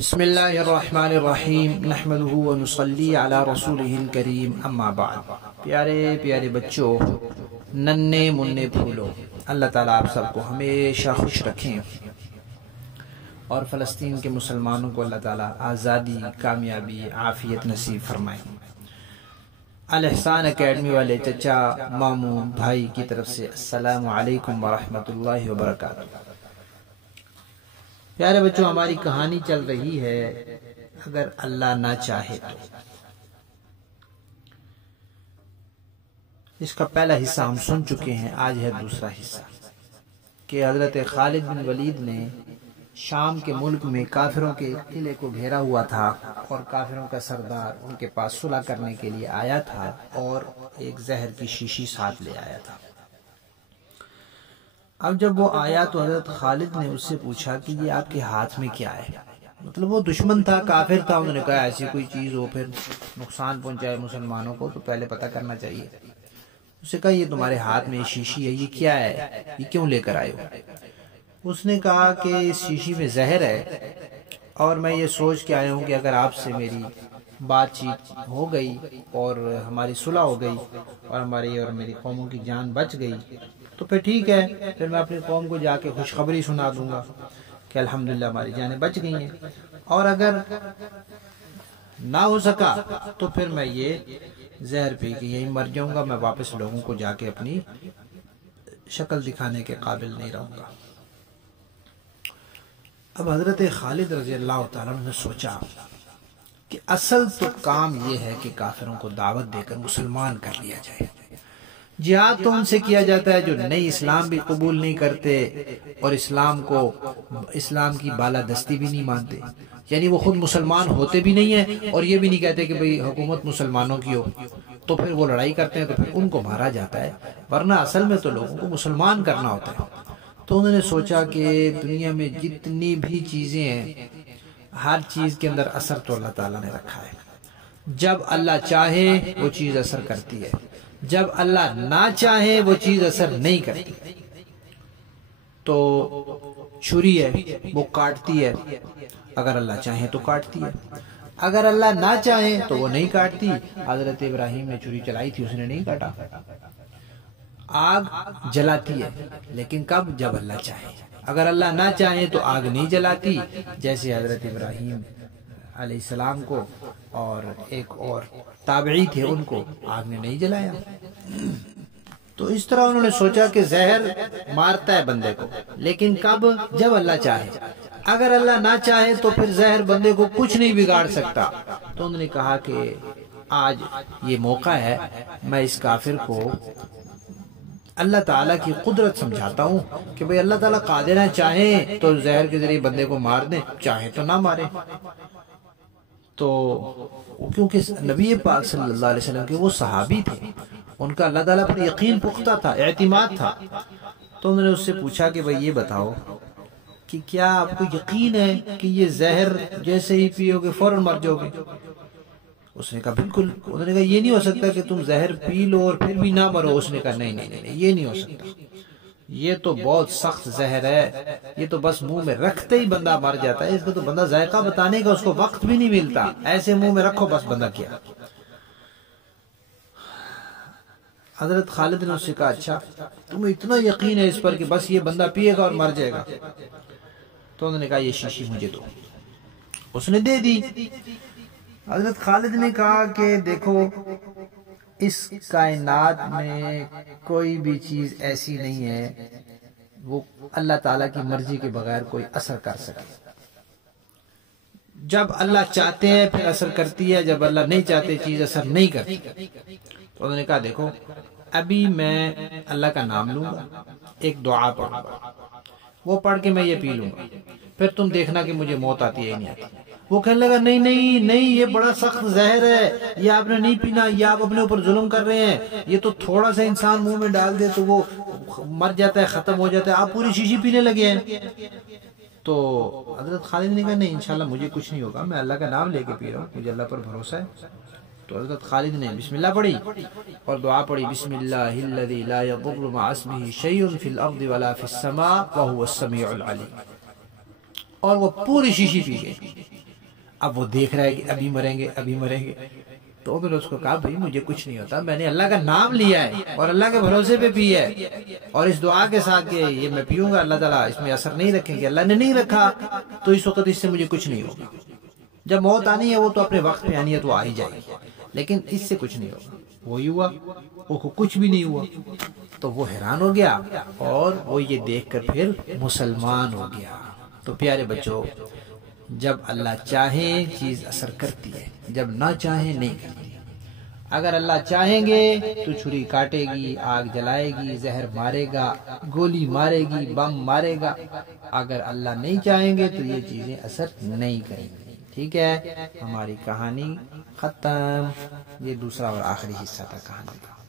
بسم اللہ الرحمن الرحیم نحمدہ ونصلی علی رسولہ الکریم اما بعد۔ پیارے پیارے بچوں، ننے منے پھولو، اللہ تعالیٰ آپ سب کو ہمیشہ خوش رکھیں اور فلسطین کے مسلمانوں کو اللہ تعالیٰ آزادی، کامیابی، عافیت نصیب فرمائیں۔ الاحسان اکیڈمی والے چچا، ماموں، بھائی کی طرف سے السلام علیکم ورحمۃ اللہ وبرکاتہ۔ پیارے بچوں، ہماری کہانی چل رہی ہے اگر اللہ نہ چاہے تو۔ اس کا پہلا حصہ ہم سن چکے ہیں، آج ہے دوسرا حصہ کہ حضرت خالد بن ولید نے شام کے ملک میں کافروں کے قلعے کو گھیرا ہوا تھا اور کافروں کا سردار ان کے پاس صلح کرنے کے لیے آیا تھا اور ایک زہر کی شیشی ساتھ لے آیا تھا۔ اب جب وہ آیا تو حضرت خالد نے اس سے پوچھا کہ یہ آپ کے ہاتھ میں کیا ہے؟ مطلب وہ دشمن تھا، کافر تھا، انہوں نے کہا ایسی کوئی چیز ہو پھر نقصان پہنچائے مسلمانوں کو تو پہلے پتہ کرنا چاہیے۔ اس نے کہا یہ تمہارے ہاتھ میں شیشی ہے، یہ کیا ہے، یہ کیوں لے کر آئے ہو؟ اس نے کہا کہ اس شیشی میں زہر ہے اور میں یہ سوچ کے آیا ہوں کہ اگر آپ سے میری بات چیت ہو گئی اور ہماری صلح ہو گئی اور ہماری اور میری قوموں کی جان بچ گئی تو پھر ٹھیک ہے، پھر میں اپنی قوم کو جا کے خوشخبری سنا دوں گا کہ الحمدللہ ہماری جانیں بچ گئی ہیں، اور اگر نہ ہو سکا تو پھر میں یہ زہر پی کے یہیں مر جاؤں گا، میں واپس لوگوں کو جا کے اپنی شکل دکھانے کے قابل نہیں رہوں گا۔ اب حضرت خالد رضی اللہ تعالیٰ نے سوچا کہ اصل تو کام یہ ہے کہ کافروں کو دعوت دے کر مسلمان کر لیا جائے۔ جہاد تو ان سے کیا جاتا ہے جو نئی اسلام بھی قبول نہیں کرتے اور اسلام کی بالادستی بھی نہیں مانتے، یعنی وہ خود مسلمان ہوتے بھی نہیں ہیں اور یہ بھی نہیں کہتے کہ بھئی حکومت مسلمانوں کی ہو، تو پھر وہ لڑائی کرتے ہیں تو پھر ان کو مارا جاتا ہے، ورنہ اصل میں تو لوگوں کو مسلمان کرنا ہوتا ہے۔ تو انہوں نے سوچا کہ دنیا میں جتنی بھی چیزیں ہیں ہر چیز کے اندر اثر تو اللہ تعالیٰ نے رکھا ہے۔ جب اللہ چاہے وہ چیز اثر کرتی ہے، جب اللہ نہ چاہے وہ چیز اثر نہیں کرتی۔ تو چھری ہے وہ کاٹتی ہے، اگر اللہ چاہے تو کاٹتی ہے، اگر اللہ نہ چاہے تو وہ نہیں کاٹتی۔ حضرت ابراہیم نے چھری چلائی تھی، اس نے نہیں کاٹا۔ آگ جلاتی ہے لیکن کب؟ جب اللہ چاہے۔ اگر اللہ نہ چاہے تو آگ نہیں جلاتی، جیسے حضرت ابراہیم علیہ السلام کو اور ایک اور تابعی تھے ان کو آگ نے نہیں جلایا۔ تو اس طرح انہوں نے سوچا کہ زہر مارتا ہے بندے کو، لیکن کب؟ جب اللہ چاہے۔ اگر اللہ نہ چاہے تو پھر زہر بندے کو کچھ نہیں بگاڑ سکتا۔ تو انہوں نے کہا کہ آج یہ موقع ہے، میں اس کافر کو اللہ تعالیٰ کی قدرت سمجھاتا ہوں کہ بھئی اللہ تعالیٰ قادر ہے، چاہیں تو زہر کے ذریعے بندے کو مار دیں، چاہیں تو نہ مارے۔ تو کیونکہ نبی پاک صلی اللہ علیہ وسلم کے وہ صحابی تھے، ان کا اللہ تعالیٰ پر یقین پختہ تھا، اعتماد تھا۔ تو انہوں نے اس سے پوچھا کہ بھئی یہ بتاؤ کہ کیا آپ کو یقین ہے کہ یہ زہر جیسے ہی پیو گے فوراً مر جاؤ گے؟ اس نے کہا بالکل۔ انہوں نے کہا یہ نہیں ہو سکتا کہ تم زہر پی لو اور پھر بھی نہ مرو۔ اس نے کہا نہیں نہیں نہیں، یہ نہیں ہو سکتا، یہ تو بہت سخت زہر ہے، یہ تو بس منہ میں رکھتے ہی بندہ مر جاتا ہے، اس کو تو بندہ ذائقہ بتانے کا اس کو وقت بھی نہیں ملتا، ایسے منہ میں رکھو بس بندہ کیا۔ حضرت خالد نے اس سے کہا اچھا تمہیں اتنا یقین ہے اس پر کہ بس یہ بندہ پیے گا اور مر جائے گا؟ تو انہوں نے کہا یہ شیشی مجھے دو۔ اس نے دے دی۔ حضرت خالد نے کہا کہ دیکھو اس کائنات میں کوئی بھی چیز ایسی نہیں ہے وہ اللہ تعالیٰ کی مرضی کے بغیر کوئی اثر کر سکے۔ جب اللہ چاہتے ہیں پھر اثر کرتی ہے، جب اللہ نہیں چاہتے چیز اثر نہیں کرتی۔ تو انہوں نے کہا دیکھو ابھی میں اللہ کا نام لوں گا، ایک دعا پڑھوں گا، وہ پڑھ کے میں یہ پی لوں گا، پھر تم دیکھنا کہ مجھے موت آتی ہے یا نہیں آتی۔ وہ کہنے لگا نہیں نہیں نہیں، یہ بڑا سخت زہر ہے، یہ آپ نے نہیں پینا، یہ آپ اپنے اوپر ظلم کر رہے ہیں، یہ تو تھوڑا سا انسان منہ میں ڈال دے تو وہ مر جاتا ہے، ختم ہو جاتا ہے، آپ پوری شیشی پینے لگے ہیں۔ تو حضرت خالد نے کہا نہیں انشاءاللہ مجھے کچھ نہیں ہوگا، میں اللہ کا نام لے کے پی رہا ہوں، مجھے اللہ پر بھروسہ ہے۔ تو حضرت خالد نے بسم اللہ پڑھی اور دعا پڑھی، بسم اللہ الذی لا یضر مع اسمہ شیء فی الارض ولا فی السماء وہو السمیع العلیم، اور وہ پوری شیشی پی گئی۔ اب وہ دیکھ رہا ہے کہ ابھی مریں گے ابھی مریں گے، تو پھر اس کو کہا بھائی مجھے کچھ نہیں ہوتا، میں نے اللہ کا نام لیا ہے اور اللہ کے بھروسے پہ پی ہے، اور اس دعا کے ساتھ کہ یہ میں پیوں گا اللہ تعالیٰ اس میں اثر نہیں رکھیں گے، اللہ نے نہیں رکھا تو اس وقت اس سے مجھے کچھ نہیں ہوگا۔ جب موت آنی ہے وہ تو اپنے وقت پہ آنی ہے تو آ ہی جائے گی، لیکن اس سے کچھ نہیں ہوگا۔ وہی ہوا، وہ کو کچھ بھی نہیں ہوا، تو وہ حیران ہو گیا اور وہ یہ دیکھ کر پھر مسلمان ہو گیا۔ تو پیارے بچوں، جب اللہ چاہے چیز اثر کرتی ہے، جب نہ چاہے نہیں کرتی۔ اگر اللہ چاہیں گے تو چھری کاٹے گی، آگ جلائے گی، زہر مارے گا، گولی مارے گی، بم مارے گا۔ اگر اللہ نہیں چاہیں گے تو یہ چیزیں اثر نہیں کریں گی۔ ٹھیک ہے، ہماری کہانی ختم۔ یہ دوسرا اور آخری حصہ تھا کہانی کا۔